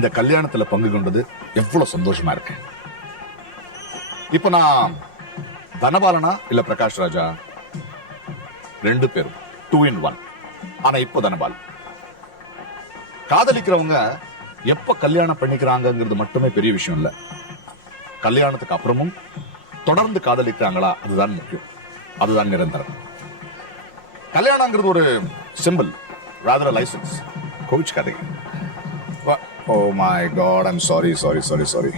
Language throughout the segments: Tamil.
இந்த கல்யாணத்துல பங்கு கொண்டது எவ்வளவு சந்தோஷமா இருக்கு. இப்ப நான் தனபாலனா இல்ல பிரகாஷ் ராஜா? ரெண்டு பேரும் 2 in 1. ஆனா இப்போ தனபால். காதலிக்கிறவங்க எப்ப கல்யாணம் பண்ணிக்கிறாங்கிறது மட்டுமே பெரிய விஷயம் இல்ல, கல்யாணத்துக்கு அப்புறமும் தொடர்ந்து காதலிக்கிறாங்களா அதுதான் முக்கியம், அதுதான் நிரந்தரம். கல்யாணங்கிறது ஒரு சிம்பிள், ராதர் லைசன்ஸ். கோச் கதை. Oh my God, I'm sorry sorry sorry sorry.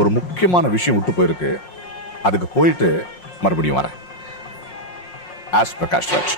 ஒரு முக்கியமான விஷயம் விட்டு போயிருக்கு, அதுக்கு போயிட்டு மறுபடியும் வரேன். ஆஸ் பிரகாஷ் ராஜ்.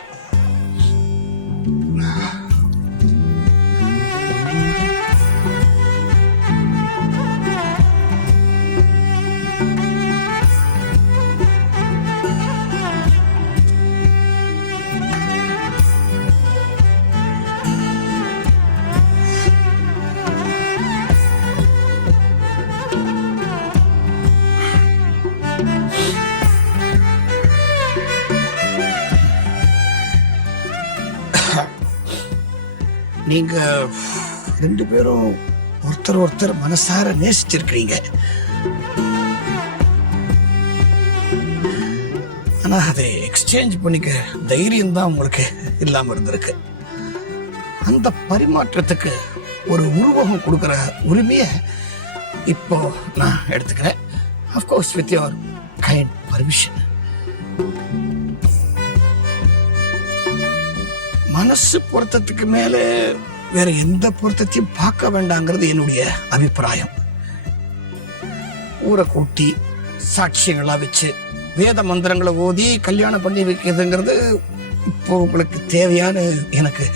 நீங்க ரெண்டு பேரும் ஒருத்தர் ஒருத்தர் மனசார நேசிச்சிருக்கிறீங்க. ஆனா அதை எக்ஸ்சேஞ்ச் பண்ணிக்க தைரியம் தான் உங்களுக்கு இல்லாம இருந்திருக்கு. அந்த பரிமாற்றத்துக்கு ஒரு உருவகம் கொடுக்கிற உரிமையை இப்போ நான் எடுத்துக்கிறேன். Of course with your kind permission. மனசு பொருத்தத்துக்கு மேல வேற எந்த பொருத்தத்தையும் பார்க்க வேண்டாங்கிறது என்னுடைய அபிப்பிராயம். ஊரை கூட்டி சாட்சியங்களா வச்சு வேத மந்திரங்களை ஓதி கல்யாணம் பண்ணி வைக்கிறதுங்கிறது இப்போ உங்களுக்கு தேவையான எனக்கு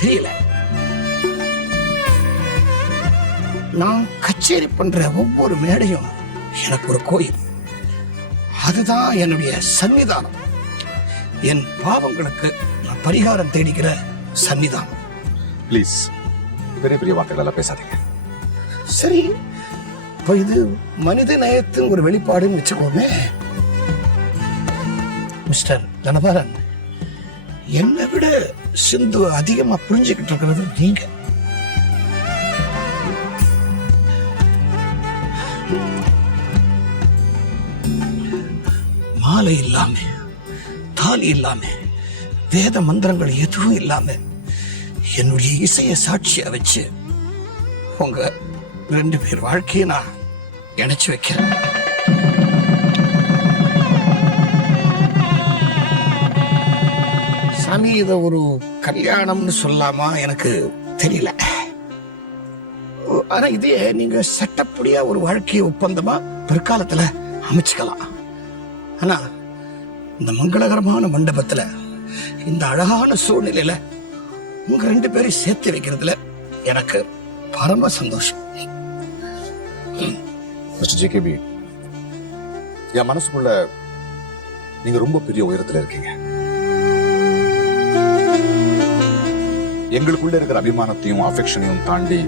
தெரியல. நான் கச்சேரி பண்ற ஒவ்வொரு மேடையும் எனக்கு ஒரு கோயில். அதுதான் என்னுடைய சன்னிதானம். என் பாவங்களுக்கு நான் பரிகாரம் தேடிக்கிற சன்னிதானம். ப்ளீஸ் பெரிய பெரிய வார்த்தைகள் எல்லாம் பேசாதீங்க. சரி, இப்போ இது மனித நேயத்தின் ஒரு வெளிப்பாடுன்னு வச்சுக்கோமே. மிஸ்டர் தனபாலன், என்னை விட சிந்து அதிகமா புரிஞ்சுக்கிட்டு இருக்கிறது நீங்க. மாலை இல்லாம, தாலி இல்லாம, வேத மந்திரங்கள் எதுவும் இல்லாம என்னுடைய இசைய சாட்சியா வச்சு உங்க ரெண்டு பேர் வாழ்க்கையை நான் இணைச்சு வைக்கிறேன். சாமி, இத ஒரு கல்யாணம்னு சொல்லாமா எனக்கு தெரியல. ஆனா இதே நீங்க சட்டப்படியா ஒரு வாழ்க்கையை ஒப்பந்தமா பிற்காலத்துல அமைச்சுக்கலாம். ஆனா இந்த மங்களகரமான மண்டபத்துல இந்த அழகான சூழ்நிலையில உங்க ரெண்டு பேரையும் சேர்த்து வைக்கிறதுல எனக்கு பரம சந்தோஷம். மிஸ்டர் ஜேகேபி, என் மனசுக்குள்ள நீங்க ரொம்ப பெரிய உயரத்துல இருக்கீங்க. எங்களுக்குள்ள இருக்கிற அபிமானத்தையும் அஃபெக்ஷனையும் தாண்டி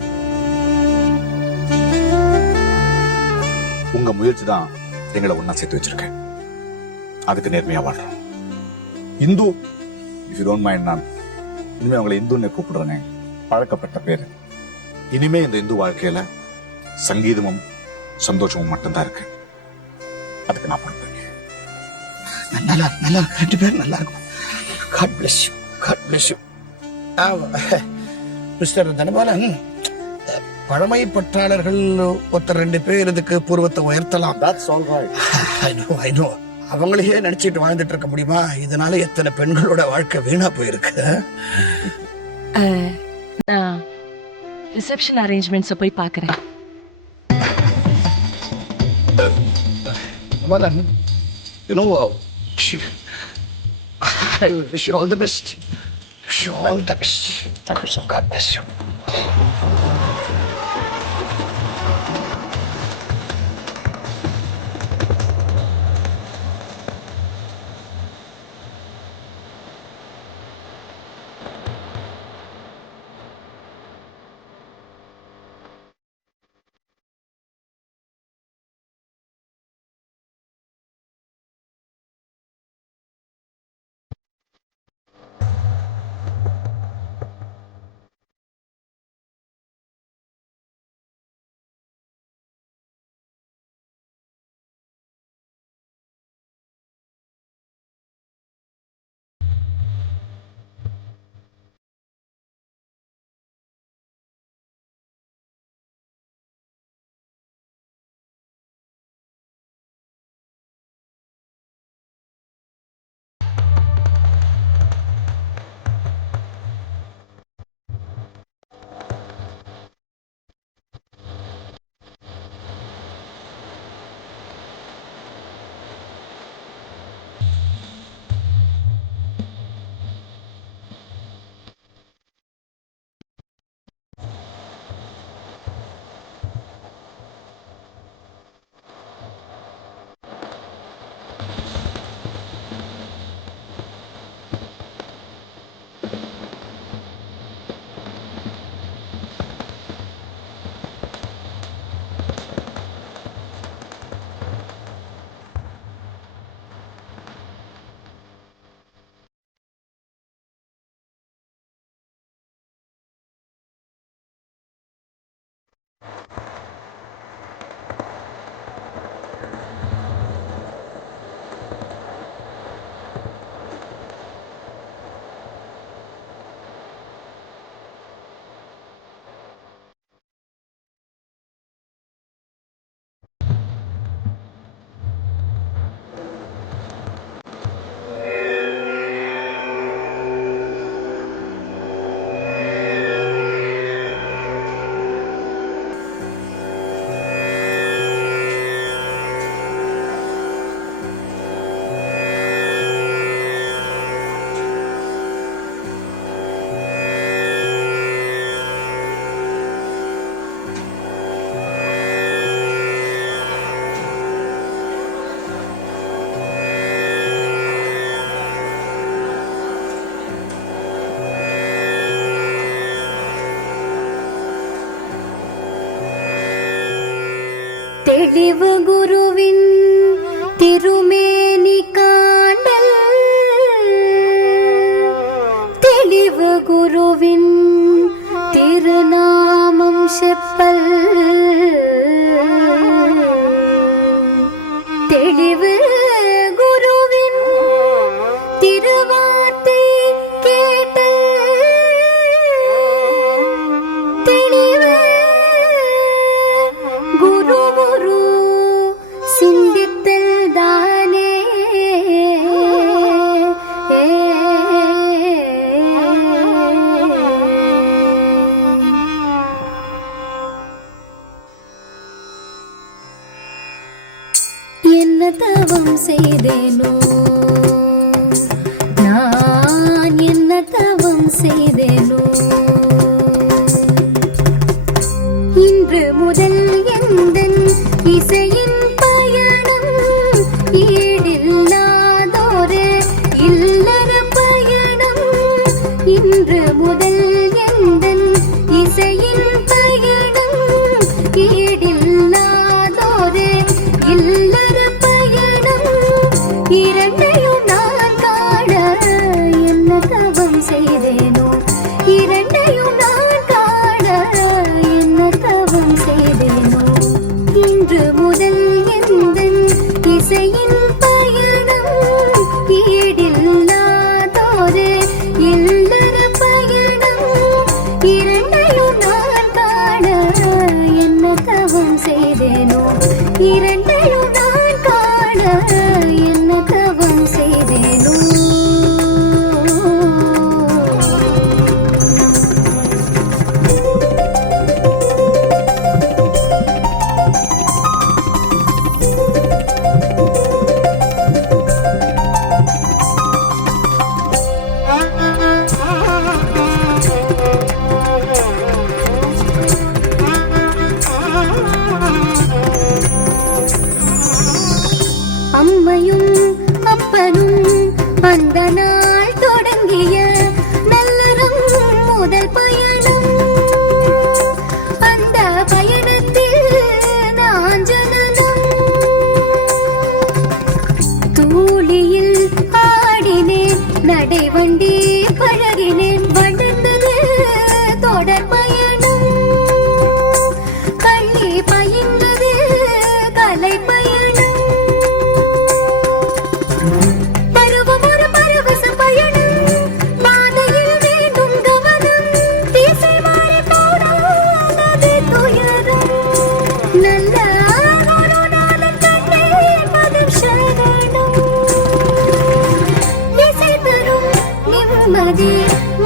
உங்க முயற்சி தான் எங்களை ஒன்னா சேர்த்து வச்சிருக்கேன். அதுக்கு நேர்மையா வாழ்றோம். Hindu, if you don't mind, நான் இனிமே அவங்களை இந்துன்னு கூப்பிடுறேனே, பழக்கப்பட்ட பேரு. இனிமே இந்த இந்து வாழ்க்கையில சங்கீதமும் சந்தோஷமும் மட்டும்தான் இருக்கு. அதுக்கு நான் பொறுப்பேன். நல்லா நல்லா ரெண்டு பேரும் நல்லா இருக்கும். God bless you. God bless you. Mister Dhanapalan, பழமை பற்றாளர்கள் ஒருத்தர் ரெண்டு பேர் இதுக்கு பூர்வத்தை உயர்த்தலாம். That's all right. I know. அவங்களையே நினைச்சிட்டு வாழ்ந்துட்டு இருக்க முடியுமா? இதனால எத்தனை பெண்களோட வாழ்க்கை வீணா போயிருக்கு. நான் ரிசப்ஷன் அரேஞ்ச்மெண்ட்ஸை போய் பார்க்குறேன். You know, I wish you all the best. Wish you all the best. Thank you so much. God bless you. தெளிவு குருவின் திருமேனி காண்டல், தெளிவு குருவின் திருநாமம் செப்பல், தெளிவு குருவின் திருவார்த்தை கேட்டல், தெளிவு குரு குரு சிந்தித்தல் தானே. என்ன தவம் செய்தேனோ நான், என்ன தவம் செய்தேனோ, இன்று முதல் எந்தன் இசையின் பயணம் ஈடில்லாதோரு இல்லற பயணம். இன்று முதல் எந்தன் இசையின் பயணம் ஈடில்லாதோரு இல்லற பயணம். இரண்டையும் நான் காண என்ன தவம் செய்தேனோ, இரண்டையும் நான் காண என்ன தவம் செய்தேனோ. இன்று முதல் எந்தன் இசையின் பயணம் ஈடில்லாதோரு இல்லற பயணம். இரண்டையும் நான் காண என்ன தவம் செய்தேனோ, இரண்டையும் நான் காண என்ன தவம் செய்தேனோ. அம்மையும் அப்பனும் அந்த நாள் தொடங்கிய நல்லறம் முதல் பயணம். அந்த பயணத்தில் நான் ஜனனம். தூளியில் ஆடினேன், நடைவண்டி பழகினேன், வளர்ந்தது தொடர் பயணம். கள்ளி பயின்றது கலை பயணம். பருவம் ஒரு பரவச பயணம், பாதையில் வேண்டும் கவனம். திசை மாறி போடாதது துயரம். நல்ல குருநாதன் கண்டே பதம் சரணம். இசை தரும் நிம்மதி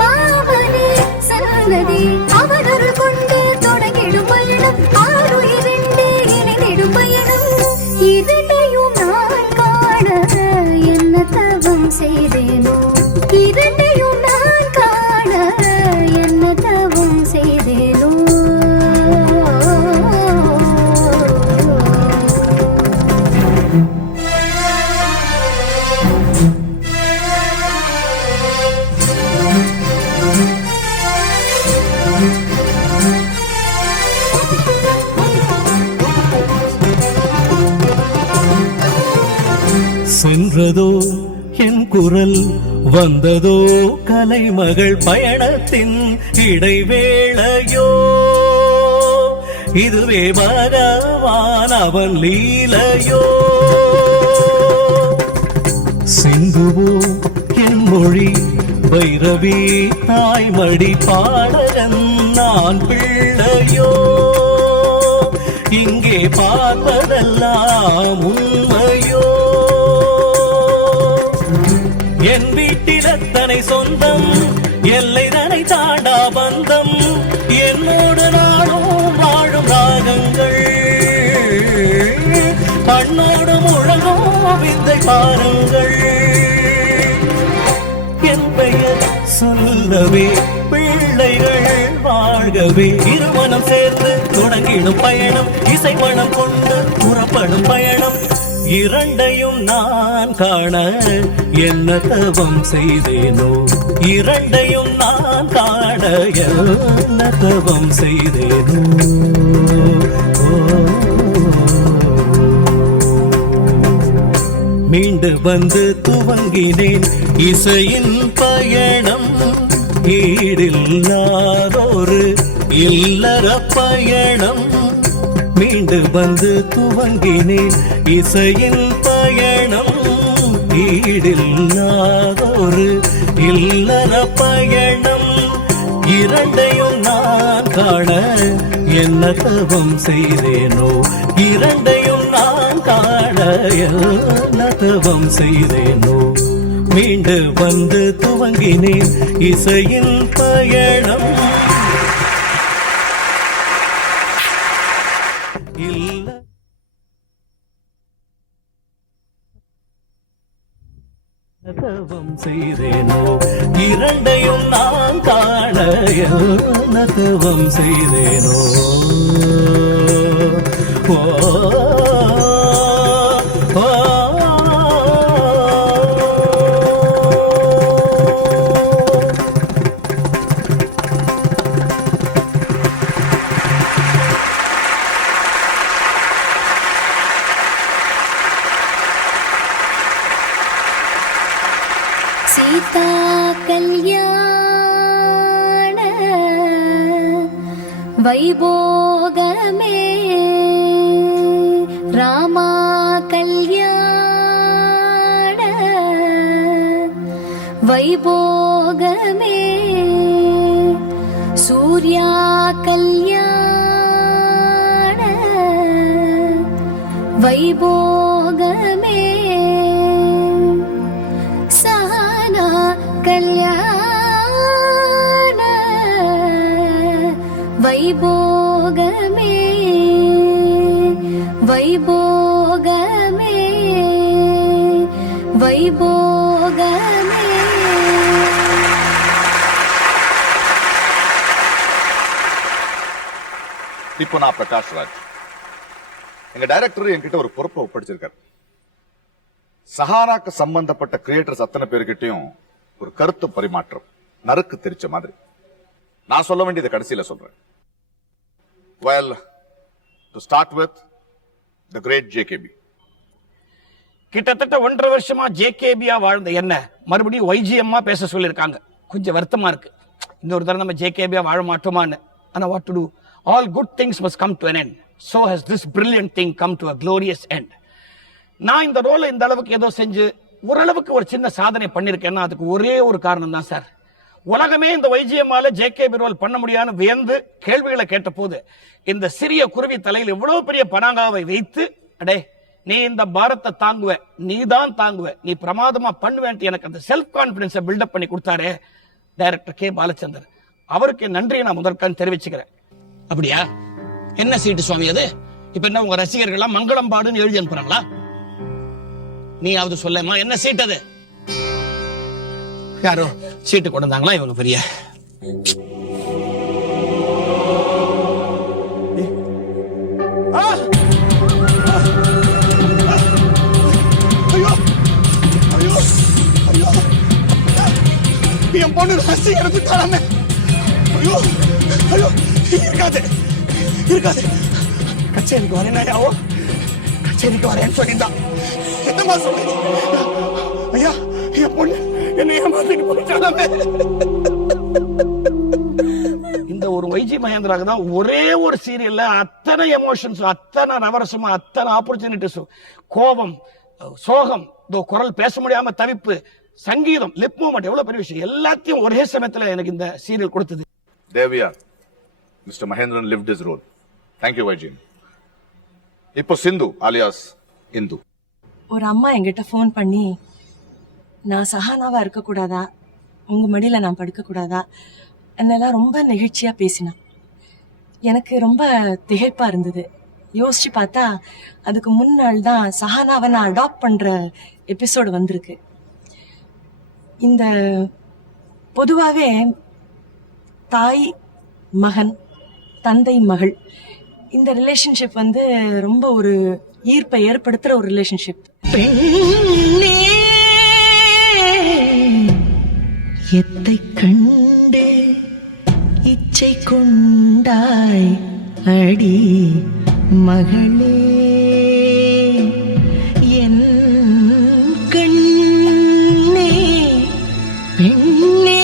மாமனே சன்னதி. அவனருள் கொண்டு தொடங்கிடும் பயணம், ஆறுயிரெண்டே இணைந்திடும் பயணம். இரண்டையும் நான் காண என்ன தவம் செய்தேனோ, இரண்டையும் நான் காண என்ன தவம் செய்தேனோ. சென்றதோ என் குரல், வந்ததோ கலைமகள் பயணத்தின் இடைவேளையோ. இதுவே பகவான் அவன் லீலையோ. சிந்துவோ என் மொழி பைரவி தாய்மடி பாடகன் நான் பிள்ளையோ. இங்கே பார்ப்பதெல்லாம் உண்மையோ. என் வீட்டில் அத்தனை சொந்தம், எல்லை தனை தாண்டா பந்தம். என்னோடு நானும் வாழும் ராகங்கள், பண்ணோடு முழங்கும் வித்தை பாருங்கள். என் பெயர் சொல்லவே பிள்ளைகள் வாழ்கவே. இருமனம் சேர்ந்து தொடங்கிடும் பயணம், இசை மனம் கொண்டு புறப்படும் பயணம். இரண்டையும் நான் காண என்ன தவம் செய்தேனோ. இரண்டையும் நான் காண என்ன தவம் செய்தேனோ. மீண்டு வந்து துவங்கினேன் இசையின் பயணம். ஈடில்லாதொரு இல்லற பயணம். மீண்டு வந்து துவங்கினேன் இசையின் பயணம். ஈடில்லாதொரு இல்லற பயணம். இரண்டையும் நான் காண என்ன தவம் செய்தேனோ. இரண்டையும் நான் காண என்ன தவம் செய்தேனோ. மீண்டு வந்து துவங்கினேன் இசையின் பயணம். இல்ல தவம் செய்தேனோ. இரண்டையும் நான் காண என்ன தவம் செய்தேனோ. ஓ சீதா கல்யாண வைபோகமே, ராமா கல்யாண வைபோகமே, சூர்யா கல்யாண வைபோகமே, சஹனா கல்யாண வைபோகமே, வைபோகமே, வைபோகமே. இப்போ நான் பிரகாஷ் ராஜ். எங்க டைரக்டர் என்கிட்ட ஒரு பொறுப்பை ஒப்படைச்சிருக்காரு. சஹாராக்கு சம்பந்தப்பட்ட கிரியேட்டர்ஸ் அத்தனை பேர்கிட்டையும் ஒரு கருத்து பரிமாற்றம், நறுக்கு தெரிச்ச மாதிரி. நான் சொல்ல வேண்டியது கடைசியில சொல்றேன். Well, to start with, the great JKB. கிட்டத்தட்ட 1.5 வருஷமா ஜேகேபியா வாழ்ந்த என்ன மறுபடியும் YGM பேச சொல்லியிருக்காங்க. கொஞ்சம் வருத்தமா இருக்கு. இன்னொரு தடவை நம்ம ஜேகேபியா வாழ மாட்டோமான்னு. ஆனா what to do? All good things must come to an end. So has this brilliant thing come to a glorious end. நான் இந்த ரோலை இந்த அளவுக்கு ஏதோ செஞ்சு ஓரளவுக்கு ஒரு சின்ன சாதனை பண்ணிருக்கேன்னா அதுக்கு ஒரே ஒரு காரணம் தான் சார். உலகமே இந்த YGM-ஆல ஜேகேபி ரோல் பண்ண முடியான்னு வியந்து கேள்விகளை கேட்ட போது இந்த சிறிய குருவி தலையில் இவ்வளவு பெரிய பனாங்காவை வைத்து, அடே நீ இந்த பாரத்தை தாங்குவ, நீ தான் தாங்குவ, நீ பிரமாதமா பண்ணுவேன்ட்டு எனக்கு அந்த செல்ஃப் கான்பிடன்ஸை பில்டப் பண்ணி கொடுத்தாரு டைரக்டர் கே பாலச்சந்தர். அவருக்கு நன்றியை நான் முதற்கான் தெரிவிச்சுக்கிறேன். அப்படியா? என்ன சீட்டு சுவாமி அது? இப்ப என்ன உங்க ரசிகர்கள்லாம் மங்களம் பாடுன்னு எழுதி அனுப்புறாங்களா? நீயாவது சொல்லமா என்ன சீட் அது? யாரோ சீட்டு கொண்டு வந்தாங்களா இவங்க பெரிய? என் பொண்ணு ரசிக்கிறது தராம. ஐயோ ஐயோ, இருக்காது இருக்காது. கச்சேரிக்கு வரேனாயாவோ, கச்சேரிக்கு வரேன்னு சொல்லியிருந்தான். என்னமா சொல்றீங்க ஐயா? என் பொண்ணு என்னை ஏமாத்திட்டு போயிட்டாலாமே. இந்த ஒரு ஒரு வைஜி மகேந்திராக்கு தான் ஒரே ஒரு சீரியல்ல அத்தனை எமோஷன்ஸ், அத்தனை நவரசமும், அத்தனை ஆப்பர்ச்சுனிட்டிஸும், கோபம், சோகம், குரல் பேச முடியாம தவிப்பு, சங்கீதம், லிப் மூவ்மெண்ட், எவ்வளவு பெரிய விஷயம், எல்லாத்தையும் ஒரே சமயத்துல எனக்கு இந்த சீரியல் கொடுத்தது. தேவியா, mister Mahendran lived his role. Thank you Vaiji. இப்போ சிந்து alias இந்து. ஒரு அம்மா என்கிட்ட ஃபோன் பண்ணி, நான் சஹானாவா இருக்கக்கூடாதா, உங்க மடியில நான் படுக்க கூடாதா என்னெல்லாம் ரொம்ப நெகிழ்ச்சியா பேசினான். எனக்கு ரொம்ப திகைப்பா இருந்தது. யோசிச்சு பார்த்தா அதுக்கு முன்னாள் தான் சஹானாவை நான் அடாப்ட் பண்ற எபிசோடு வந்திருக்கு. இந்த பொதுவாகவே தாய் மகன், தந்தை மகள், இந்த ரிலேஷன்ஷிப் வந்து ரொம்ப ஒரு ஈர்ப்பை ஏற்படுத்துற ஒரு ரிலேஷன்ஷிப். பெண்ணே எத்தை கண்டு இச்சை கொண்டாய் அடி மகளே, என் கண்ணே பெண்ணே,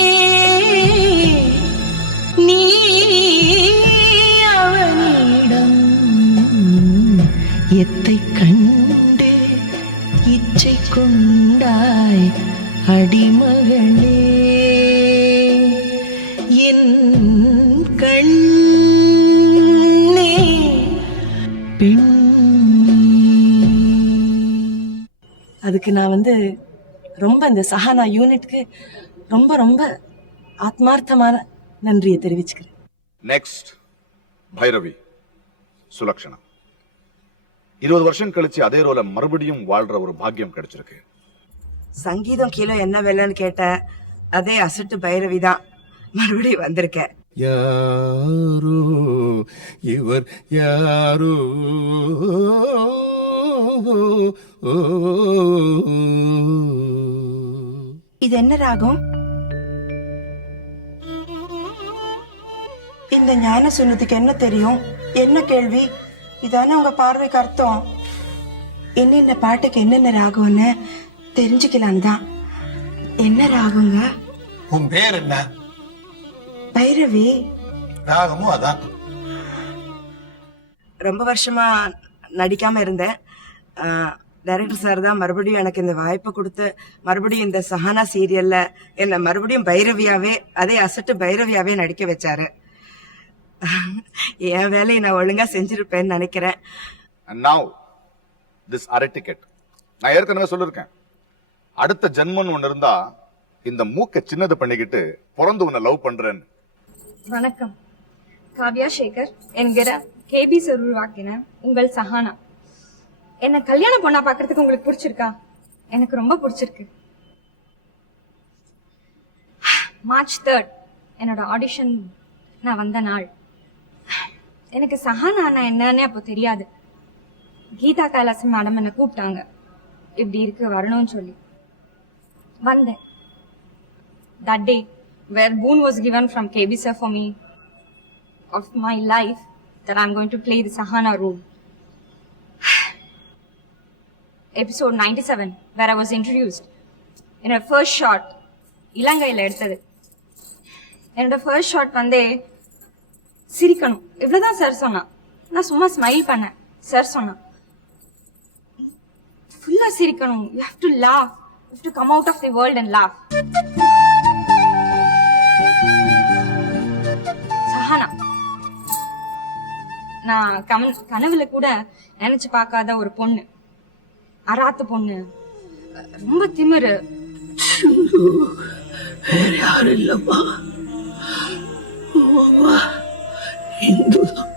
நீ அவனிடம் எத்தை கண்டு இச்சை கொண்டாய் அடிமகளே, என் கண்ணே பெண். அதுக்கு நான் வந்து ரொம்ப இந்த சஹானா யூனிட்க்கு ரொம்ப ரொம்ப ஆத்மார்த்தமான நன்றியை தெரிவிச்சுக்கிறேன். நெக்ஸ்ட் பைரவி சுலக்ஷனா. 20 வருஷம் கழிச்சு அதே ரோல மறுபடியும் வாழ்ற ஒரு பாக்கியம் கிடைச்சிருக்கு. சங்கீதம் கிலோ என்ன விலைன்னு கேட்ட அதே அசட்டு பைரவி தான் மறுபடியும் வந்திருக்கேன். யாரோ இவர் யாரோ, இது என்ன ராகம்? இந்த ஞான சுண்ணத்துக்கு என்ன தெரியும்? என்ன கேள்வி? இதானே உங்க பார்வைக்கு அர்த்தம். என்னென்ன பாட்டுக்கு என்னென்ன ராகம்னு தெரிஞ்சுக்கலாம் தான். என்ன ராகங்க? உன் பேர் என்ன? பைரவி. ராகமும் அதான். ரொம்ப வருஷமா நடிக்காம இருந்தேன். டைரக்டர் சார் தான் மறுபடியும் எனக்கு இந்த வாய்ப்பை கொடுத்து மறுபடியும் இந்த சஹானா சீரியல்ல என்ன மறுபடியும் பைரவியாவே, அதே அசட்டு பைரவியாவே நடிக்க வச்சாரு. என் வேலையை நான் ஒழுங்கா செஞ்சிருப்பேன்னு நினைக்கிறேன். And now this aretiquette. நான் ஏற்கனவே சொல்லிருக்கேன், அடுத்த ஜென்மன் ஒண்ணு இருந்தா இந்த மூக்க சின்னது பண்ணிக்கிட்டு பிறந்து உன்னை லவ் பண்றேன்னு. வணக்கம், காவ்யா சேகர் என்கிற கேபி சார் உருவாக்கின உங்கள் சஹானா. என்ன கல்யாண பொண்ணா பாக்குறதுக்கு உங்களுக்கு பிடிச்சிருக்கா? எனக்கு ரொம்ப பிடிச்சிருக்கு. மார்ச் 3 என்னோட ஆடிஷன் நான் வந்த நாள். எனக்கு சஹானா என்னன்னு அப்போ தெரியாது. கீதா கைலாசம் மேடம் என்ன கூப்பிட்டாங்க, இப்படி இருக்கு வரணும்னு சொல்லி வந்தேன். That day where boon was given from KB sir for me of my life that I'm going to play the Sahana role. Episode 97 where I was introduced in a first shot இலங்கையில எடுத்தது. என்னோட ஃபர்ஸ்ட் ஷாட் வந்து சிரிக்கணும் இவ்வளவுதான் சார் சொன்னா. நான் சும்மா ஸ்மைல் பண்ணேன். சார் சொன்னா ஃபுல்லா சிரிக்கணும், you have to laugh, you have to come out of the world and laugh. Sahana நான் கனவுல கூட நினைச்சு பார்க்காத ஒரு பொண்ணு, அராத்து பொண்ணு, ரொம்ப திமிரு. வேற யாரும் இல்லப்பா, இந்துதான்.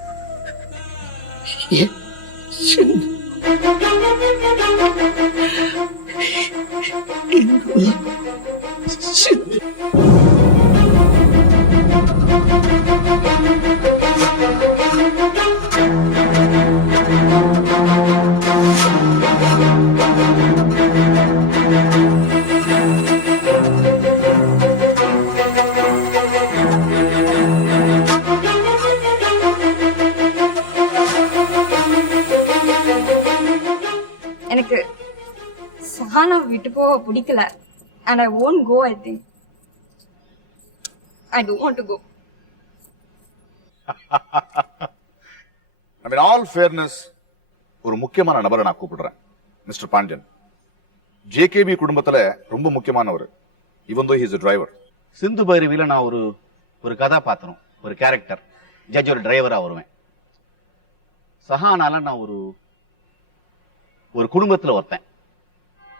எனக்கு சஹானா விட்டு போக பிடிக்கல. and I won't go. I think I don't want to go. I mean, all fairness, ஒரு முக்கியமான நபரை நான் கூப்பிடுறேன், மிஸ்டர் பாண்டியன். ஜேகேபி குடும்பத்துல ரொம்ப முக்கியமானவர், even though he is a driver. சிந்து பைரவியில நான் ஒரு கதாபாத்திரம், ஒரு கேரக்டர், ஜட்ஜோட டிரைவரா வருவேன். சஹானால நான் ஒரு குடும்பத்துல ஒருத்தன்,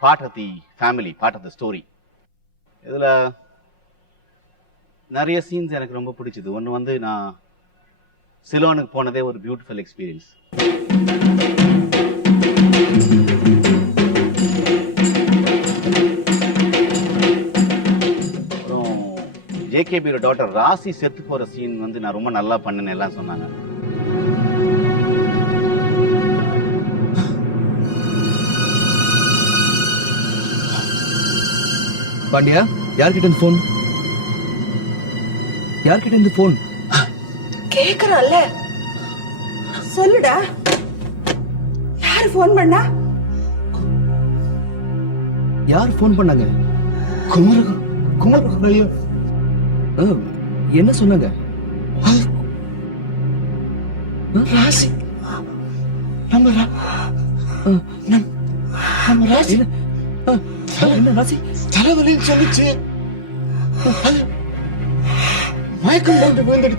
part of the family, part of the story. இதுல நிறைய சீன்ஸ் எனக்கு ரொம்ப பிடிச்சது. ஒன்று வந்து நான் சிலோனுக்கு போனதே ஒரு பியூட்டிஃபுல் எக்ஸ்பீரியன்ஸ். அப்புறம் ஜேகேபியோட டாட்டர் ராசி செத்து போற சீன் வந்து நான் ரொம்ப நல்லா பண்ணேன்னு எல்லாம் சொன்னாங்க. பாண்டியா, யார்கிட்ட இந்த போன்? யார்கிட்ட இந்த போன்? கேக்குறான்ல, சொல்லுடா. யாரு போன் பண்ணா? யார் போன் பண்ணாங்க? குமரகம் ஐயா. என்ன சொன்னாங்க? ராசி, நம்ம ராசி என்ன ராசி? தலைவலின்னு சொல்லிச்சு. மயக்கம் போட்டு விழுந்துட்டு.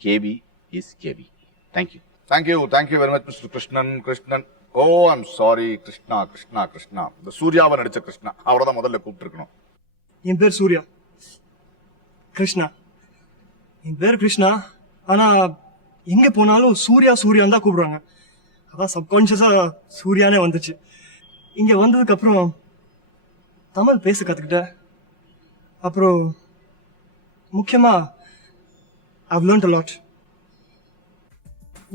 KB is KB. Thank you. Thank you very much, Mr. Krishnan. Oh, I'm sorry, Krishna. இந்த சூர்யாவை நடிச்ச கிருஷ்ணா, அவரை தான் முதல்ல கூப்பிட்டு இருக்கணும். என் பேர் சூர்யா. கிருஷ்ணா, என் பேர் கிருஷ்ணா. ஆனா எங்க போனாலும் சூர்யான்னு தான் கூப்பிடுறாங்க. அதான் சப்கான்சியஸா சூர்யானே வந்துச்சு. இங்க வந்ததுக்கு அப்புறம் தமிழ் பேச கத்துக்கிட்டேன். அப்புறம் முக்கியமா I've learned a lot.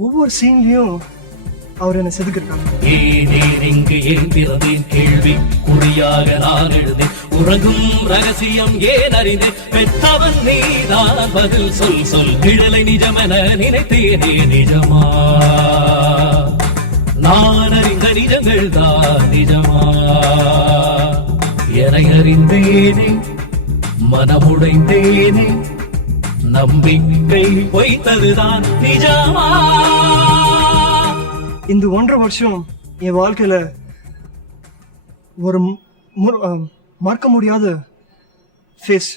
ஒவ்வொரு சீன்லயும் அவர் என்ன செதுக்கிட்டாங்க. இங்கு ஏன் பிறந்தேன் கேள்வி குறியாக நான் எழுதேன். உறங்கும் ரகசியம் ஏன் அறிந்தேன். பெற்றவன் நீதான் பதில் சொல் கிழலை நிஜமென நினைத்தேனே நிஜமா. நான் அறிந்த நிஜங்கள் தான் நிஜமா. என அறிந்தேனே, மனமுடைந்தேனே, நம்பிக்கை வைத்ததுதான் நிஜமா. இந்த 1.5 வருஷம் என் வாழ்க்கையில ஒரு மறக்க முடியாத ஃபேஸ்.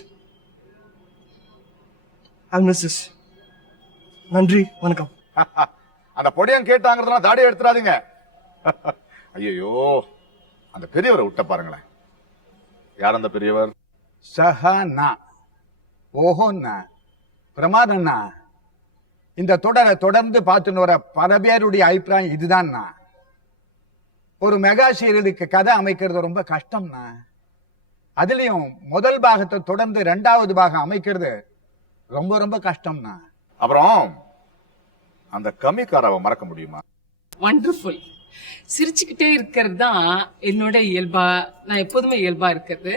I'll miss this. நன்றி, வணக்கம். அந்த பொடியன் கேட்டாங்கிறதுலாம் தாடி எடுத்துறாதீங்க. ஐயோ, அந்த பெரியவரை விட்ட பாருங்களேன். யார் அந்த பெரியவர்? சஹானா. ஓஹோண்ணா, பிரமாதம்ண்ணா. இந்த தொடரை தொடர்ந்து பார்த்துன்னு வர பல பேருடைய அபிப்பிராயம் இதுதான்ண்ணா. ஒரு மெகா சீரியலுக்கு கதை அமைக்கிறது ரொம்ப கஷ்டம்ண்ணா. அதுலயும் முதல் பாகத்தை தொடர்ந்து 2வது பாகம் அமைக்கிறது ரொம்ப ரொம்ப கஷ்டம்ண்ணா. அப்புறம் அந்த கம்மிக்காரவை மறக்க முடியுமா? வண்டர்ஃபுல். சிரிச்சுக்கிட்டே இருக்கிறது தான் என்னோட இயல்பா, நான் எப்போதுமே இயல்பா இருக்கிறது.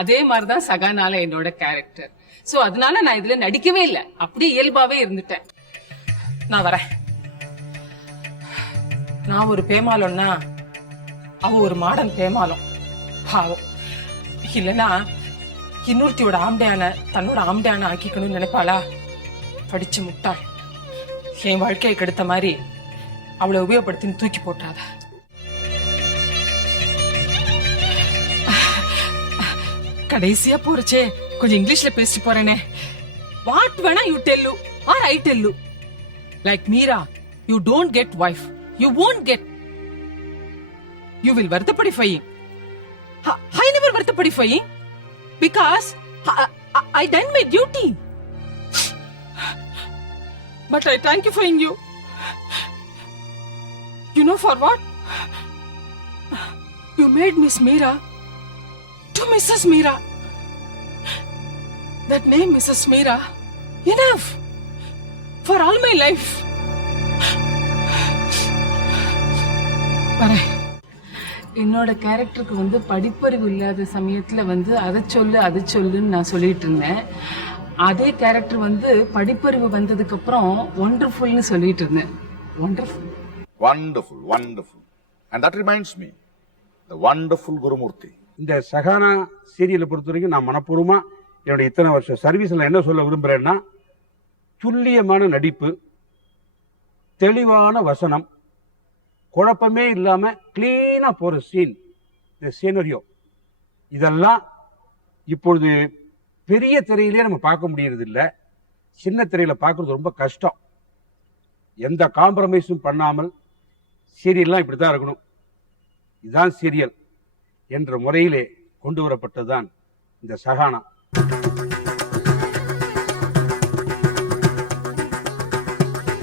அதே மாதிரிதான் சகானால என்னோட கேரக்டர். சோ அதனால நான் இதுல நடிக்கவே இல்லை, அப்படியே இயல்பாவே இருந்துட்டேன். நான் வரேன். நான் ஒரு பேமாலம்னா அவ ஒரு மாடர்ன் பேமாலம். பாவம். இல்லனா இன்னொருத்தியோட ஆம்டையான தன்னோட ஆம்டையான ஆக்கிக்கணும்னு நினைப்பாளா? படிச்சு முட்டாள். என் வாழ்க்கையை கெடுத்த மாதிரி அவளை உபயோகப்படுத்தின்னு தூக்கி போட்டாத. கடைசியா போறச்சே கொஞ்சம் இங்கிலீஷ்ல பேசிட்டு போறேனே. வாட் வேணா you tell you are I tell you. Like Meera, you don't get wife, you won't get. You will வருத்தப்படிஃபையிங். I never வருத்தப்படிஃபையிங் because I done my duty. But I thank you for you. You know for what? You made Miss Meera to Mrs. Meera. That name Mrs. Meera, enough for all my life. வரேன். என்னோட கேரக்டருக்கு வந்து படிப்பறிவு இல்லாத சமயத்துல வந்து அதை சொல்லுன்னு நான் சொல்லிட்டு இருந்தேன். அதே கேரக்டர் வந்து படிப்பறிவு வந்ததுக்கு அப்புறம் வண்டர்ஃபுல்னு சொல்லிட்டு இருந்தேன். Wonderful. And that reminds me, the wonderful Gurumurthy. இந்த சஹானா சீரியலை பொறுத்த வரைக்கும் நான் மனப்பூர்வமா என்னுடைய இத்தனை வருஷம் சர்வீஸ்ல என்ன சொல்ல விரும்புறேன்னா, துல்லியமான நடிப்பு, தெளிவான வசனம், குழப்பமே இல்லாம கிளீனா போற சீன், இந்த சீனரியோ, இதெல்லாம் இப்பொழுது பெரிய திரையிலே நம்ம பார்க்க முடியறது இல்லை. சின்ன திரையில பார்க்கறது ரொம்ப கஷ்டம். எந்த காம்ப்ரமைஸும் பண்ணாமல் சீரியல்லாம் இப்படித்தான் இருக்கணும், இதுதான் சீரியல் என்ற முறையிலே கொண்டு வரப்பட்டதுதான் இந்த சஹானா.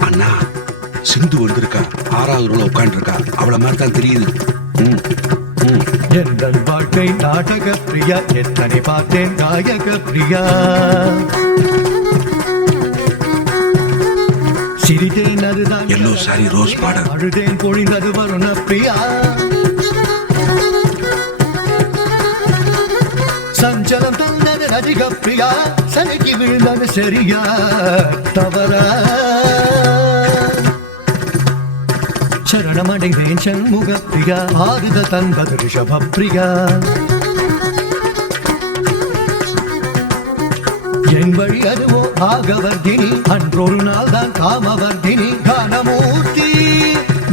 அண்ணா, சிந்து வந்திருக்கா, 6வது ரோல உட்காந்துருக்கா, அவளை மாதிரி தான் தெரியுது. எங்கள் வாழ்க்கை நாடக பிரியா, எத்தனை பார்த்தேன் நாயக பிரியா. சிரித்தேன் அதுதான் எல்லோ சாரி ரோஸ் பாடல், அழுதேன் பொழிந்தது வருண பிரியா. சஞ்சலம் தந்தது ரதிக பிரியா, சனைக்கு விழுந்தது சரியா தவறா. சரணமடைந்தேன் சண்முக பிரியா, ஆறுதல் தந்தது ரிஷப பிரியா. என் வழி அதுவோ ஆகவர்தினி, அன்றொரு நாள் தான் காமவர்தினி. கானமூர்த்தி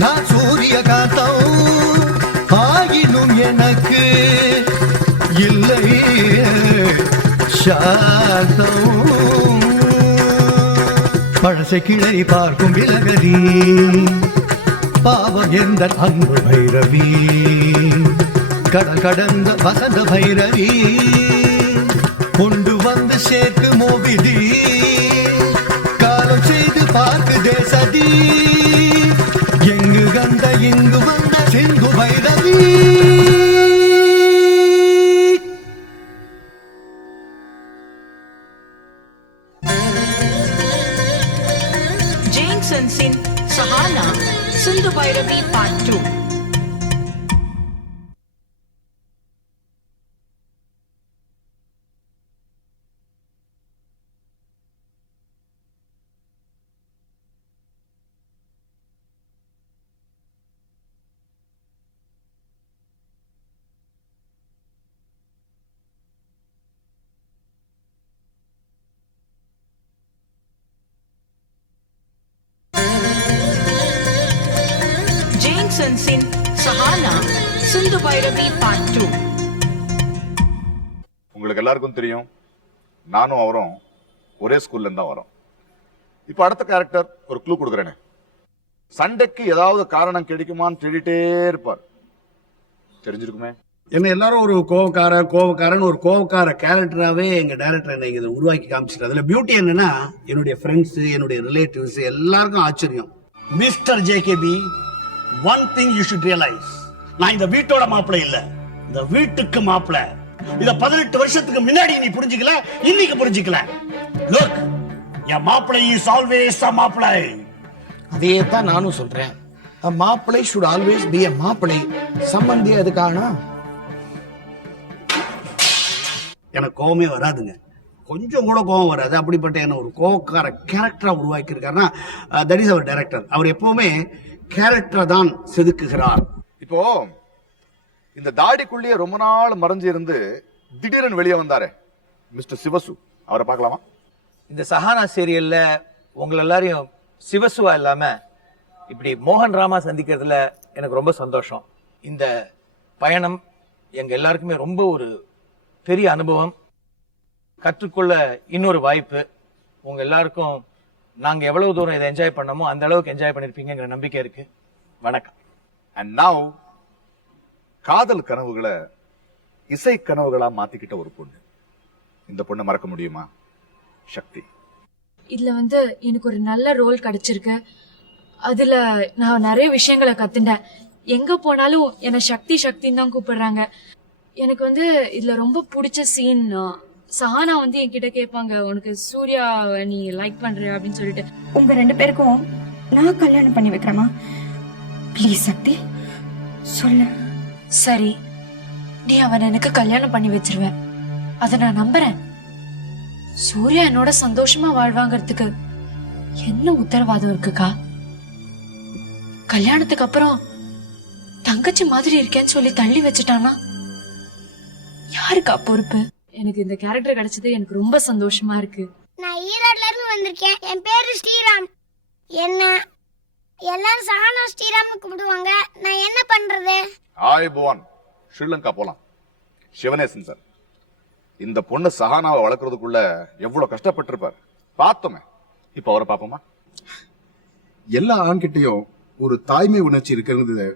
நான் சூரிய காந்தம், ஆயினும் எனக்கு இல்லை சாந்தம். பழசை கிளை பார்க்கும் விலகதி, பாவம் எந்த அன்பு பைரவி, கடல் கடந்த வசந்த பைரவி. கொண்டு வந்து சேர்க்கு மோபிதி, காலம் செய்து பார்க்கு தேசதி. எங்கு கந்த இங்கு வந்த சிந்து பைரவி. ஜேம்சன்ஸின் சஹானா சிந்து பைரவி பார்ட் 2. ஜேம்சன்ஸின் சஹானா சிந்து பைரவி பார்ட் 2. உங்களுக்கு எல்லாருக்கும் தெரியும், நானும் அவரும் ஒரே ஸ்கூல்ல இருந்தா வரோம். இப்ப அடுத்த கேரக்டர் ஒரு க்ளூ கொடுக்குறேனே, சண்டைக்கு ஏதாவது காரணம் கிடைக்குமான்னு தேடிட்டே இருப்பார். தெரிஞ்சிருக்குமே. என்ன எல்லாரும் ஒரு கோவக்காரன் ஒரு கோவக்கார கேரக்டராகவே எங்கள் டைரக்டர் என்னை இதை உருவாக்கி காமிச்சிட்டு. அதில் பியூட்டி என்னன்னா, என்னுடைய ஃப்ரெண்ட்ஸு, என்னுடைய ரிலேட்டிவ்ஸ் எல்லாருக்கும் ஆச்சரியம். Mister JKB, one thing you should realise, நான் இந்த வீட்டோட மாப்பிள்ளை இல்ல, இந்த வீட்டுக்கு மாப்பிள்ளை. இத 18 வருஷத்துக்கு முன்னாடி நீ புரிஞ்சுக்கல, இன்னைக்கு புரிஞ்சுக்கல. லுக், என் மாப்பிள்ளை இஸ் ஆல்வேஸ் a மாப்பிள்ளை. அதே தான் நானும் சொல்றேன். A மாப்பிள்ளை should always be a மாப்பிள்ளை. சம்பந்தி அதுக்கான எனக்கு கோவமே வராதுங்க, கொஞ்சம் கூட கோவம் வராது. அப்படிப்பட்ட என்ன ஒரு கோவக்கார கேரக்டரா உருவாக்கி இருக்காருன்னா, தட் இஸ் அவர் டைரக்டர். அவர் எப்பவுமே கேரக்டர் தான் செதுக்குகிறார். இப்போ இந்த தாடிக்குள்ளேயே ரொம்ப நாள் மறைஞ்சு இருந்து திடீர்னு வெளியே வந்தாரு மிஸ்டர் சிவசு, அவரை பார்க்கலாமா? இந்த சஹானா சீரியல்ல உங்களை எல்லாரையும் சிவசுவா இல்லாம இப்படி மோகன் ராமா சந்திக்கிறதுல எனக்கு ரொம்ப சந்தோஷம். இந்த பயணம் எங்க எல்லாருக்குமே ரொம்ப ஒரு பெரிய அனுபவம், கற்றுக்கொள்ள இன்னொரு வாய்ப்பு. உங்க எல்லாருக்கும் நாங்க எவ்வளவு தூரம் இதை என்ஜாய் பண்ணமோ அந்த அளவுக்கு என்ஜாய் பண்ணிருப்பீங்கிற நம்பிக்கை இருக்கு. வணக்கம். அண்ட் நவ், காதல் கனவுகளை இசை கனவுகளா மாத்திக்கிட்ட ஒரு பொண்ணு. இந்த பொண்ணை மறக்க முடியுமா? சக்தி. இதுல எனக்கு ஒரு நல்ல ரோல் கிடைச்சிருக்கு. அதுல நான் நிறைய விஷயங்களை கத்துட்டேன். எங்க போனாலும் என்ன சக்தி சக்தின்னு தான் கூப்பிடுறாங்க. எனக்கு இதுல ரொம்ப பிடிச்ச சீன், சஹானா என்கிட்ட கேட்பாங்க, உனக்கு சூர்யா நீ லைக் பண்ற அப்படின்னு சொல்லிட்டு. உங்க 2 பேருக்கும் நான் கல்யாணம் பண்ணி வைக்கிறேமா? ப்ளீஸ் சக்தி சொல்லு. சரி, நீ அவன் எனக்கு கல்யாணம் பண்ணி வச்சிருவ, அத நான் நம்புறேன். சூர்யா என்னோட சந்தோஷமா வாழ்வாங்கிறதுக்கு என்ன உத்தரவாதம் இருக்குக்கா? கல்யாணத்துக்கு அப்புறம் தங்கச்சி மாதிரி இருக்கேன்னு சொல்லி தள்ளி வச்சுட்டானா யாருக்கா பொறுப்பு? எனக்கு இந்த கேரக்டர் கிடைச்சது எனக்கு ரொம்ப சந்தோஷமா இருக்கு. நான் ஈரோட்ல இருந்து வந்திருக்கேன். என் பேரு ஸ்ரீராம். என்ன எல்லாரும் சஹானா ஸ்ரீராம்னு கூப்பிடுவாங்க. நான் என்ன பண்றது? ஹாய் புவன், ஸ்ரீலங்கா போலாம். சிவனேசன் சார், இந்த பொண்ணு சஹானாவை வளர்க்கறதுக்குள்ள எவ்வளவு கஷ்டப்பட்டிருப்பார் பார்த்தோமே. இப்ப அவரை பாப்போமா? எல்லா ஆண்கிட்டையும் ஒரு தாய்மை உணர்ச்சி இருக்கிறது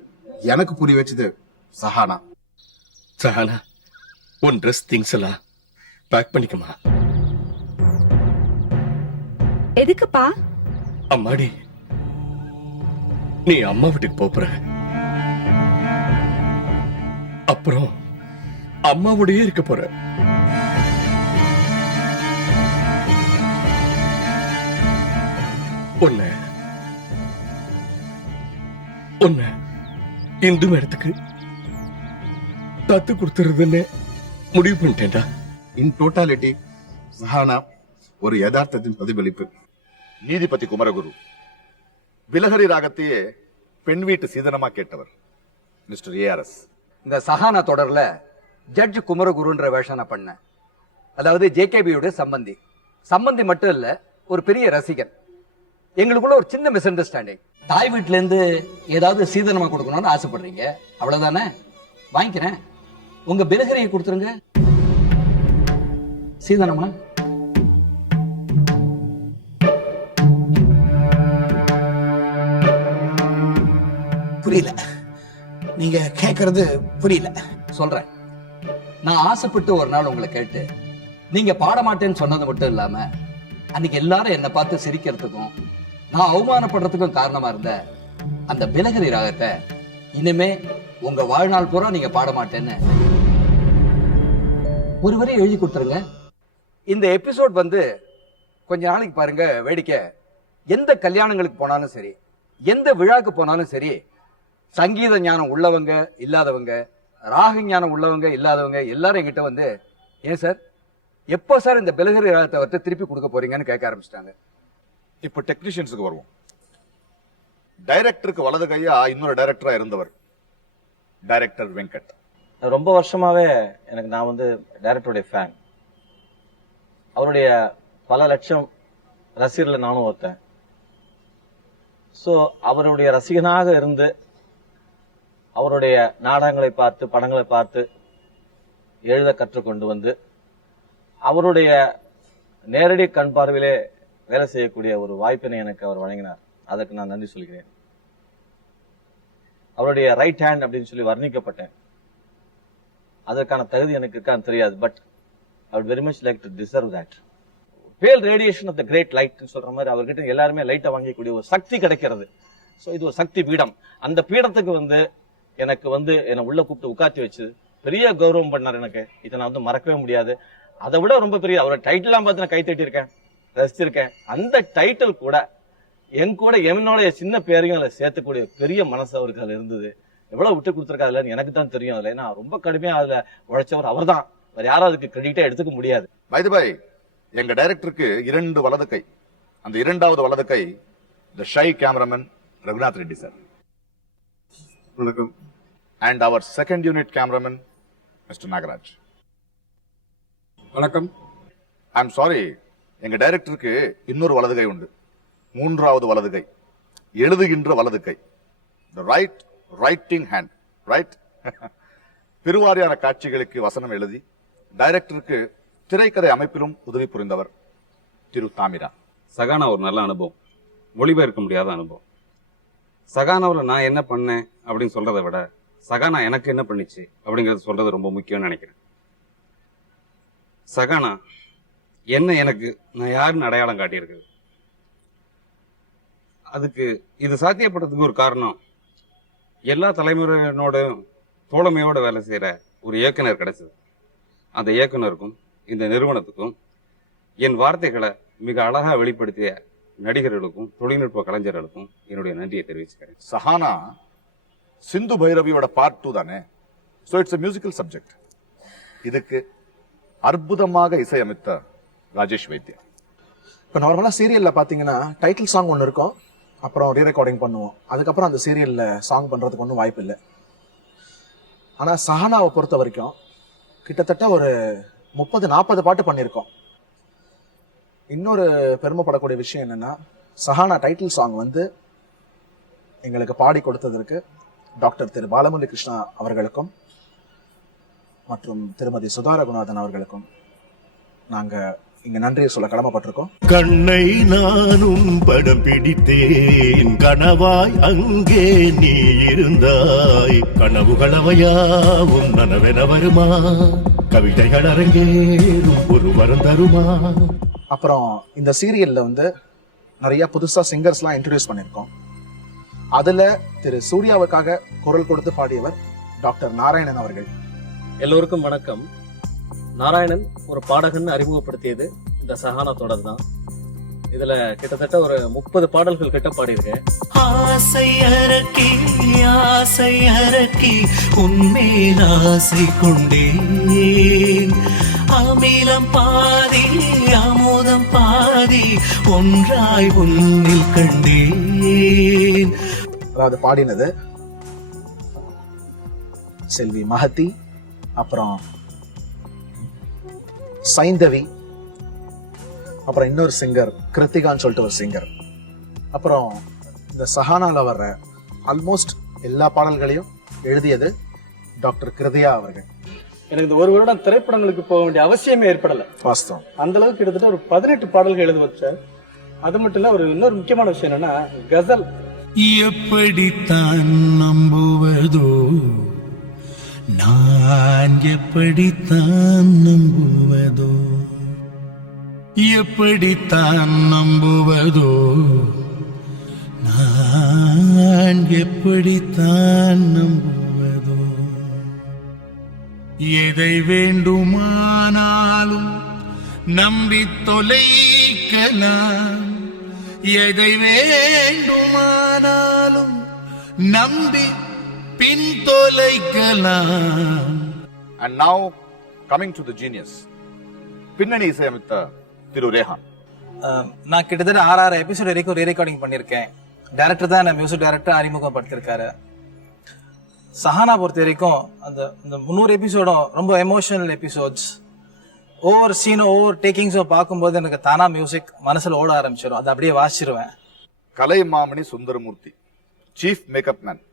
எனக்கு புரிய வச்சது சஹானா. சஹானா, உன் ட்ரெஸ் திங்ஸ் எல்லாம் பேக் பண்ணிக்கமா. எதுக்குப்பா? அம்மாடி, நீ அம்மா வீட்டுக்கு போற, அப்புறம் அம்மாவோடயே இருக்க போற. உன்னை இந்து மேடத்துக்கு தத்து கொடுத்துறதுன்னு முடிவு பண்ணிட்டேன்டா. இன் டோட்டாலிட்டி சஹானா ஒரு யதார்த்தத்தின் பிரதிபலிப்பு. நீதிபதி குமரகுரு விலகரி ராகத்தையே பெண் வீட்டு சீதனமா கேட்டவர் மிஸ்டர் ஏஆர்எஸ். இந்த சஹானா தொடர்ல ஜட்ஜ் குமரகுருன்ற வேஷம் நான் பண்ணேன். அதாவது ஜேகேபியோட சம்பந்தி. சம்பந்தி மட்டும் இல்ல, ஒரு பெரிய ரசிகன். எங்களுக்குள்ள ஒரு சின்ன மிஸ் அண்டர்ஸ்டாண்டிங். தாய் வீட்டுல இருந்து ஏதாவது சீதனமா கொடுக்கணும்னு ஆசைப்படுறீங்க, அவ்வளவுதானே? வாங்கிக்கிறேன். உங்க பிலகரியை கொடுத்துருங்க. சீதனமா? புரியல, நீங்க கேக்குறது புரியல. சொல்றேன். நான் ஆசைப்பட்டு ஒரு நாள் உங்களை கேட்டு நீங்க பாட மாட்டேன்னு சொன்னது மட்டும் இல்லாம அன்னைக்கு எல்லாரும் என்னை பார்த்து சிரிக்கிறதுக்கும் நான் அவமானப்படுறதுக்கும் காரணமா இருந்த அந்த பிலகரி ராகத்தை இனிமே உங்க வாழ்நாள் பூரா நீங்க பாட மாட்டேன்னு ஒரு வரி எழுதி கொடுத்துருங்க. இந்த எபிசோட் வந்து கொஞ்ச நாளைக்கு பாருங்க வேடிக்கை. எந்த கல்யாணங்களுக்கு போனாலும் சரி, எந்த விழாக்கு போனாலும் சரி, சங்கீத ஞானம் உள்ளவங்க இல்லாதவங்க, ராக ஞானம் உள்ளவங்க இல்லாதவங்க எல்லாரும் என்கிட்ட வந்து, ஏன் சார் எப்போ சார் இந்த பிலகரி ராகத்தை வந்து திருப்பி கொடுக்க போறீங்கன்னு கேட்க ஆரம்பிச்சிட்டாங்க. இப்ப டெக்னீஷியன்ஸுக்கு வருவோம். டைரக்டருக்கு வலது கையா இன்னொரு டைரக்டரா இருந்தவர் டைரக்டர் வெங்கட். ரொம்ப வருஷமாவே நான் வந்து டைரக்டருடைய ஃபேன். அவருடைய பல லட்சம் ரசிகர்ல நானும் ஒருத்தன். ஸோ அவருடைய ரசிகனாக இருந்து அவருடைய நாடகங்களை பார்த்து படங்களை பார்த்து எழுத கற்றுக்கொண்டு வந்து அவருடைய நேரடி கண் பார்வையிலே வேலை செய்யக்கூடிய ஒரு வாய்ப்பினை எனக்கு அவர் வழங்கினார். அதற்கு நான் நன்றி சொல்கிறேன். அவருடைய ரைட் ஹேண்ட் அப்படின்னு சொல்லி வர்ணிக்கப்பட்டேன். அதற்கான தகுதி எனக்கு இருக்கான்னு தெரியாது. But I would very much like to deserve that. Pale radiation of the great light சொல்ற மாதிரி அவர்கிட்ட எல்லாருமே லைட்டை வாங்கக்கூடிய ஒரு சக்தி கிடைக்கிறது. ஸோ இது ஒரு சக்தி பீடம். அந்த பீடத்துக்கு வந்து எனக்கு வந்து என்னை உள்ள கூப்பிட்டு உட்காத்தி வச்சு பெரிய கௌரவம் பண்ணார். எனக்கு இதை நான் வந்து மறக்கவே முடியாது. அதை விட ரொம்ப பெரிய அவரோட டைட்டிலாம் பார்த்து நான் கை தட்டியிருக்கேன், ரசிச்சிருக்கேன். அந்த டைட்டில் கூட என் கூட என்னோட சின்ன பேரையும் அதில் சேர்த்துக்கூடிய பெரிய மனசு அவருக்கு அதில் இருந்தது. எவ்வளவு விட்டு கொடுத்துருக்கா இல்லைன்னு எனக்கு தான் தெரியும். அதில் ஏன்னா ரொம்ப கடுமையா அதுல உழைச்சவர் அவர் தான். வேற யாரும் அதுக்கு கிரெடிட்டா எடுத்துக்க முடியாது. பை தி பை, எங்க டைரக்டருக்கு 2 வலது கை. அந்த 2வது வலது கை the shy cameraman Raghunath Reddy sir. வணக்கம். அண்ட் அவர் second unit cameraman mister Nagaraj. வணக்கம். ஐ எம் சாரி, எங்க டைரக்டருக்கு இன்னொரு வலது கை உண்டு. 3வது வலது கை, எழுதுகின்ற வலது கை, தி ரைட்டிங் ஹேண்ட், ரைட். பெருவாரியான காட்சிகளுக்கு வசனம் எழுதி டைரக்டருக்கு திரைக்கதை அமைப்பிலும் உதவி புரிந்தவர் திரு தாமிரா. சகானா ஒரு நல்ல அனுபவம், மொழிபெயர்க்க முடியாத அனுபவம். சகானாவில் நான் என்ன பண்ணேன் அப்படின்னு சொல்றதை விட சகானா எனக்கு என்ன பண்ணிச்சு அப்படிங்கறது சொல்றது ரொம்ப முக்கியம்னு நினைக்கிறேன். சகானா என்ன எனக்கு நான் யாருன்னு அடையாளம் காட்டியிருக்குது. அதுக்கு இது சாத்தியப்படுறதுக்கு ஒரு காரணம், எல்லா தலைமுறையினோட தோழமையோட வேலை செய்யற ஒரு இயக்குனர் கிடைச்சது. அந்த இயக்குனருக்கும் இந்த நிறுவனத்துக்கும் என் வார்த்தைகளை மிக அழகா வெளிப்படுத்திய நடிகர்களுக்கும் தொழில்நுட்ப கலைஞர்களுக்கும் என்னுடைய நன்றியை தெரிவிச்சுக்கிறேன். சஹானா சிந்து பைரவியோட பார்ட் 2 தானே. So it's a musical subject. இதுக்கு அற்புதமாக இசையமைத்த ராஜேஷ் வைத்யா. இப்போ நார்மலா சீரியல்ல பாத்தீங்கன்னா டைட்டில் சாங் ஒன்று இருக்கும், அப்புறம் ரீ ரெக்கார்டிங் பண்ணுவோம். அதுக்கப்புறம் அந்த சீரியல்ல சாங் பண்றதுக்கு ஒன்றும் வாய்ப்பு இல்லை. ஆனா சஹானாவை பொறுத்த வரைக்கும் கிட்டத்தட்ட ஒரு 30-40 பாட்டு பண்ணியிருக்கோம். இன்னொரு பெருமைப்படக்கூடிய விஷயம் என்னன்னா, சஹானா டைட்டில் சாங் வந்து எங்களுக்கு பாடி கொடுத்ததற்கு டாக்டர் திரு பாலமுரளி கிருஷ்ணா அவர்களுக்கும் மற்றும் திருமதி சுதா ரகுநாதன் அவர்களுக்கும் நாங்க இங்க நன்றியை சொல்ல கடமைப்பட்டிருக்கோம். கண்ணை நானும் படம் பிடித்தேன், கனவாய் அங்கே நீ இருந்தாய், கனவுகளவையாவும் நனவென வருமா, கவிதைகள் அரங்கேறும் ஒரு வரம் தருமா. அப்புறம் இந்த சீரியல்ல வந்து நிறைய புதுசா சிங்கர்ஸ்லாம் இன்ட்ரடியூஸ் பண்ணியிருக்கோம். அதுல திரு சூர்யாவுக்காக குரல் கொடுத்து பாடியவர் டாக்டர் நாராயணன் அவர்கள். எல்லோருக்கும் வணக்கம். நாராயணன் ஒரு பாடகன் அறிமுகப்படுத்தியது இந்த சஹானா தொடர் தான். இதுல கிட்டத்தட்ட ஒரு 30 பாடல்கள் கிட்ட பாடியிருக்கேன். ஆசை அரக்கி ஆசை அரக்கி உன்மேல் ஆசை கொண்டேன், அமிலம் பாதி அமுதம் பாதி ஒன்றாய் உன்னில் கண்டேன். அதாவது பாடினது செல்வி மஹதி, அப்புறம் சைந்தவி, அப்புறம் இன்னொரு சிங்கர் கிருத்திகான்னு சொல்லிட்டு ஒரு சிங்கர். அப்புறம் இந்த சஹானால வர்ற ஆல்மோஸ்ட் எல்லா பாடல்களையும் எழுதியது டாக்டர் கிருதியா அவர்கள். எனக்கு இந்த ஒரு வருடம் திரைப்படங்களுக்கு போக வேண்டிய அவசியமே ஏற்படல. வாஸ்தவம். அந்த அளவுக்கு கிட்டத்தட்ட ஒரு 18 பாடல்கள் எழுத வச்சார். அது மட்டும் இல்ல, ஒரு இன்னொரு முக்கியமான விஷயம் என்னன்னா கசல். எப்படித்தான் நம்புவதோ நான், எப்படித்தான் நம்புவதோ, எப்படித்தான் நம்புவதோ நான், எப்படித்தான் நம்புவதோ, எதை வேண்டுமானாலும் நம்பி தொலைக்கலாம், எதை வேண்டுமானாலும் நம்பி பின் தொலைக்கலாம். And now coming to the genius, பின்னணி இசையமைத்த திரு ரேஹான். நான் கிட்டத்தட்ட 6 எபிசோட் வரைக்கும் ரீரெக்கார்டிங் பண்ணியிருக்கேன். டைரக்டர் தான் என்ன மியூசிக் டைரக்டர் அறிமுகப்படுத்திருக்காரு. சஹானா பொறுத்த வரைக்கும் அந்த 300 எபிசோடும் ரொம்ப எமோஷனல் எபிசோட்ஸ். ஒவ்வொரு சீனும் ஒவ்வொரு டேக்கிங்ஸும் பார்க்கும்போது எனக்கு தானா மியூசிக் மனசுல ஓட ஆரம்பிச்சிடும். அதை அப்படியே வாசிச்சிருவேன். கலை மாமணி சுந்தரமூர்த்தி, சீஃப் மேக்கப் மேன்.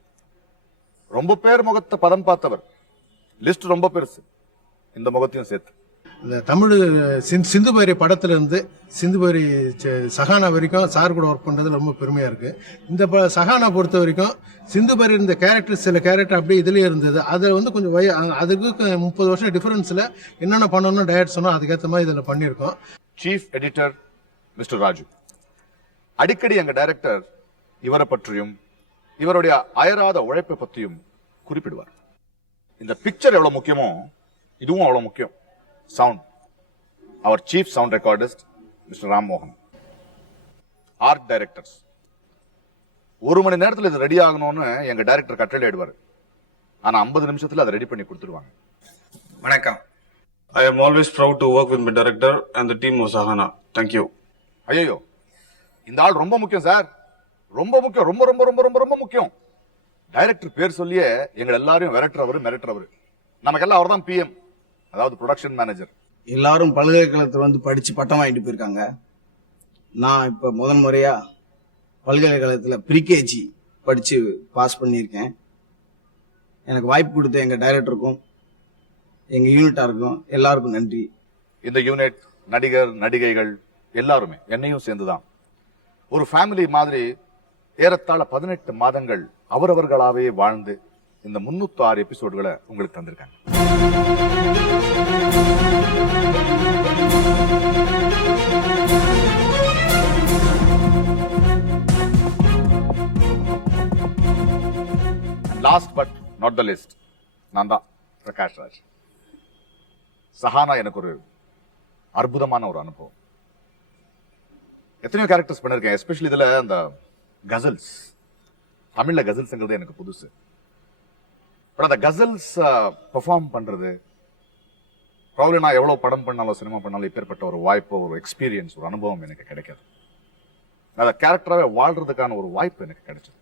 ரொம்ப பேர் முகத்தை பதம் பார்த்தவர். லிஸ்ட் ரொம்ப பெருசு, இந்த முகத்தையும் சேர்த்து. இந்த தமிழ் சிந்துபரி படத்துல இருந்து சிந்துபரி சஹானா வரைக்கும் சார் கூட ஒர்க் பண்றது ரொம்ப பெருமையா இருக்கு. இந்த சஹானா பொறுத்த வரைக்கும் சிந்துபரி இருந்த கேரக்டர், சில கேரக்டர் அப்படியே இதுலயே இருந்தது. அது வந்து கொஞ்சம் அதுக்கு 30 வருஷம் டிஃபரன்ஸ்ல என்னென்ன பண்ணணும்னு டைரக்ட் சொன்னோம், அதுக்கேற்ற மாதிரி இதுல பண்ணியிருக்கோம். Chief editor mister Raju. அடிக்கடி எங்க டைரக்டர் இவரை பற்றியும் இவருடைய அயராத உழைப்பை பற்றியும் குறிப்பிடுவார். இந்த பிக்சர் எவ்வளவு முக்கியமோ இதுவும் அவ்வளவு முக்கியம். சவுண்ட், அவர் chief sound recordist mister Rammohan. Art directors, 1 மணி நேரத்தில் இது ரெடி ஆகணும்னு எங்க டைரக்டர் கட்டளை இடுவார். ஆனா 50 நிமிஷத்துல அதை ரெடி பண்ணி கொடுத்துருவாங்க. வணக்கம். I am always proud to work with my director and the team of Sahana. Thank you. ஐயோ, இந்த ஆள் ரொம்ப முக்கியம் சார், ரொம்ப முக்கியம், ரொம்ப ரொம்ப ரொம்ப ரொம்ப ரொம்ப முக்கியம். டைரக்டர் பேர் சொல்லியே எங்க எல்லாரையும் மிரட்டுறவர். நமக்கெல்லாம் அவர் தான் PM, அதாவது ப்ரொடக்ஷன் மேனேஜர். எல்லாரும் பல்கலைக்கழகத்தில் வந்து படிச்சு பட்டம் வாங்கிட்டு போயிருக்காங்க. நான் இப்ப முதன் முறையா பல்கலைக்கழகத்தில் ப்ரீகேஜி படிச்சு பாஸ் பண்ணியிருக்கேன். எனக்கு வாய்ப்பு கொடுத்த எங்க டைரக்டருக்கும் எங்க யூனிட்டாருக்கும் எல்லாருக்கும் நன்றி. இந்த யூனிட், நடிகர் நடிகைகள் எல்லாருமே என்னையும் சேர்ந்துதான் ஒரு ஃபேமிலி மாதிரி ஏறத்தாழ 18 மாதங்கள் அவரவர்களாவே வாழ்ந்து இந்த 306 எபிசோடுகளை உங்களுக்கு தந்திருக்காங்க. Last but not the list, நான் தான் பிரகாஷ் ராஜ். சஹானா எனக்கு ஒரு அற்புதமான ஒரு அனுபவம். எத்தனையோ கேரக்டர்ஸ் பண்ணிருக்கேன். எஸ்பெஷலி இதுல அந்த கசல்ஸ், தமிழ்ல கசல்ஸ்ங்கிறது எனக்கு புதுசு. பட் அந்த கசல்ஸ் பெர்ஃபார்ம் பண்றது, ப்ராப்ளம் நான் எவ்வளவு படம் பண்ணாலும் சினிமா பண்ணாலும் இப்பேற்பட்ட ஒரு வாய்ப்பு, ஒரு எக்ஸ்பீரியன்ஸ், ஒரு அனுபவம் எனக்கு கிடைக்காது. அந்த கேரக்டராகவே வாழ்றதுக்கான ஒரு வாய்ப்பு எனக்கு கிடைச்சது.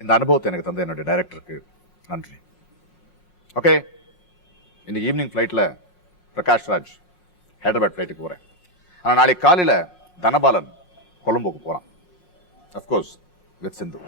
இந்த அனுபவத்தை எனக்கு தந்த என்னுடைய டைரக்டருக்கு நன்றி. ஓகே, இன்னைக்கு ஈவினிங் ஃப்ளைட்டில் பிரகாஷ் ராஜ் ஹைதராபாத் ஃப்ளைட்டுக்கு போகிறேன். ஆனால் நாளைக்கு காலையில் தனபாலன் கொலம்போக்கு போகிறான். Of course with Sindhu.